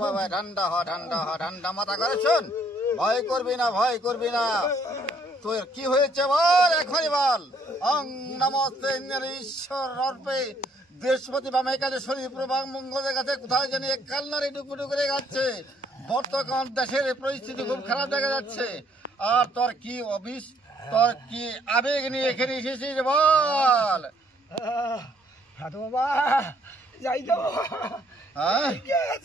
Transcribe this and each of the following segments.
ভয় ভয় ঠান্ডা হ ঠান্ডা হ ঠান্ডা মাথা করে শোন, ভয় করবি না ভয় করবি না। তোর কি হয়েছে বল এখনই বল। অং নমস্তে ঈশ্বর অর্পে বৃহস্পতি বা মেকালে শরীর প্রভাব মঙ্গলের কাছে কোথায় জানি এক কালনারে ডুকুডু করে যাচ্ছে। বর্তমান দেশের পরিস্থিতি খুব খারাপ দেখা যাচ্ছে। আর তোর কি অফিস, তোর কি আবেগ নিয়ে এখানে এসেছিস বল। সাধু বাবা যাই তো। হ্যাঁ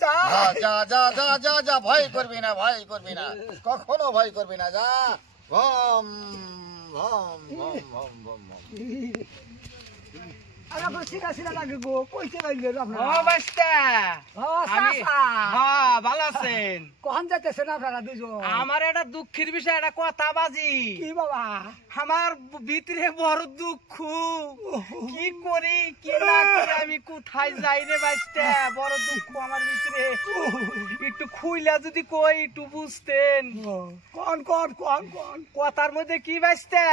যা যা যা যা যা যা, ভয় করবি না ভয় করবি না, কখনো ভয় করবি না, যা। ভম ভম ভম ভম ভম ভম। আমার একটা দুঃখের বিষয়, একটা কথা বাজি কি বাবা। আমার ভিতরে বড় দুঃখ, কি করি কি না করি, আমি কোথায় যাই রে বাইস্তা, বড় দুঃখ আমার ভিতরে। একটু খুইলা যদি কই একটু বুঝতেন। কোন কোন কোন কোন কথার মধ্যে কি বাইস্তা,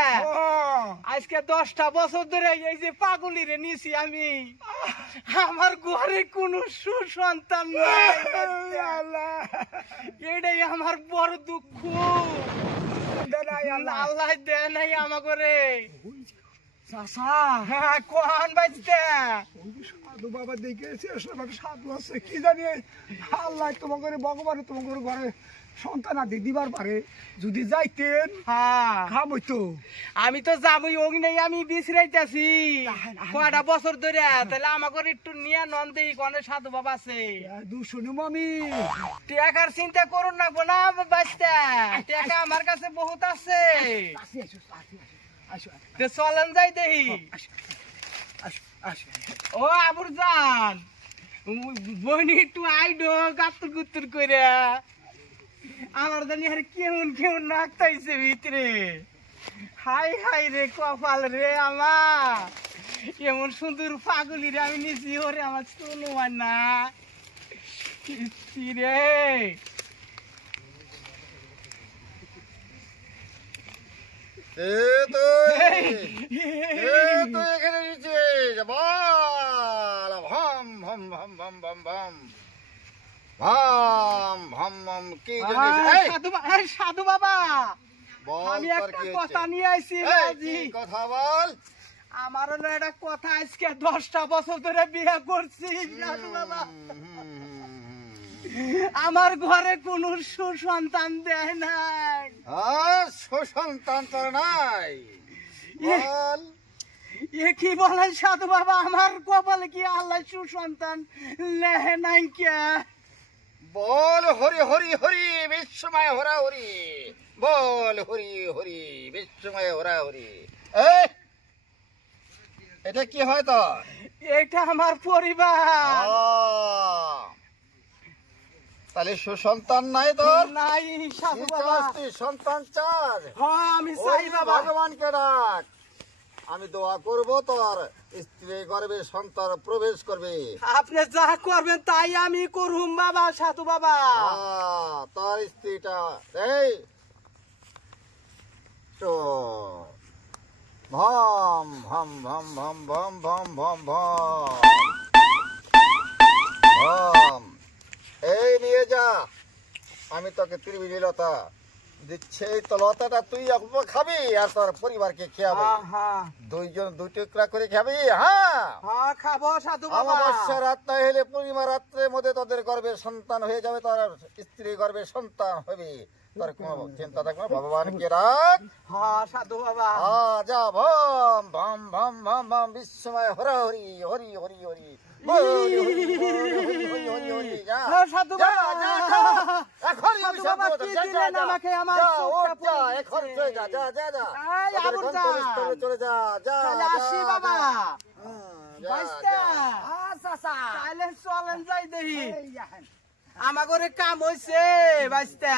আজকে 10টা বছর ধরে এই যে পাগলি রে নিছি আমি, আমার ঘরে কোনো সুসন্তান নাই। এটাই আমার বড় দুঃখ। আল্লাহ দেয় নাই আমাকে রে। কোন বাজতে সাধু বাবা দেখেছে, সাধু আছে কি জানি। আল্লাহ তোমাকে ভগবান তোমাকে ঘরে সন্তান আদি দিবার পারে, যদি যাইতেন খাম হইতো। আমি তো যাবই ওই নাই, আমি বিশ্রাইতেছি কয়টা বছর ধরে। তাহলে আমাকে একটু নিয়ে নন দেই কোনে সাধু বাবা আছে। দুশুনি আমি টাকার চিন্তা করুন না না বাচ্চা, টাকা আমার কাছে বহুত আছে। চলেন যাই দেখি। ও আবুর জান বইনি একটু আইডো গাত্তুর গুত্তুর করে। আমার জানি আর কেমন কেমন নাকতাইছে ভিতরে। হাই হাই রে কপাল রে আমার, এমন সুন্দর পাগলি রে আমি নিছি। ওরে আমার শোনো না রে। সাধু বাবা আমি একটা কথা নিয়ে আইছি। কথা বল। আমার হলো একটা কথা, আজকে 10টা বছর ধরে বিয়ে করছি সাধু বাবা। আমার ঘরে কোন সুসন্তান দেয় নাই। সুসন্তান তোর নাই? এ কি বলেন সাধু বাবা, আমার কপালে কি আল্লাহ সুসন্তান লেহে নাই কে? বল হরি হরি হরি বিশ্বময় হরা হরি, বল হরি হরি বিশ্বময় হরা হরি। এটা কি হয় তোর? এটা আমার পরিবার। তাহলে সুসন্তান নাই তোর? নাই সাধু বাবা। সন্তান চাস? হ্যাঁ আমি চাই বাবা। ভগবানকে ডাক, আমি দোয়া করব তোর স্ত্রী গর্ভে সন্তান প্রবেশ করবে। আপনি যা করবেন তাই আমি করুম বাবা সাধু বাবা। তোর স্ত্রীটা এই তো ভম ভম ভম ভম ভম ভম ভম ভম, এই নিয়ে যা। আমি তোকে ত্রিবিধি লতা দিচ্ছে, এই তো লতাটা তুই খাবি আর তোর পরিবারকে খেয়াবি। দুইজন 2 টুকরা করে খাবি। হ্যাঁ খাবো সাধু বাবা। অমাবস্যা রাত না হলে পূর্ণিমা রাত্রের মধ্যে তোদের গর্ভে সন্তান হয়ে যাবে, তোর স্ত্রী গর্ভে সন্তান হবে। তোর কোনো চিন্তা থাকবে না, ভগবানকে রাখ। হ্যাঁ সাধু বাবা। যা ভম ভম ভম ভম ভম বিশ্বময় হরি হরি হরি হরি হরি সাধু বাবা। চলে যা যা আসি বাবা। চলেন যাই দেখি, আমার ঘরে কাম হয়েছে বাইস্তা।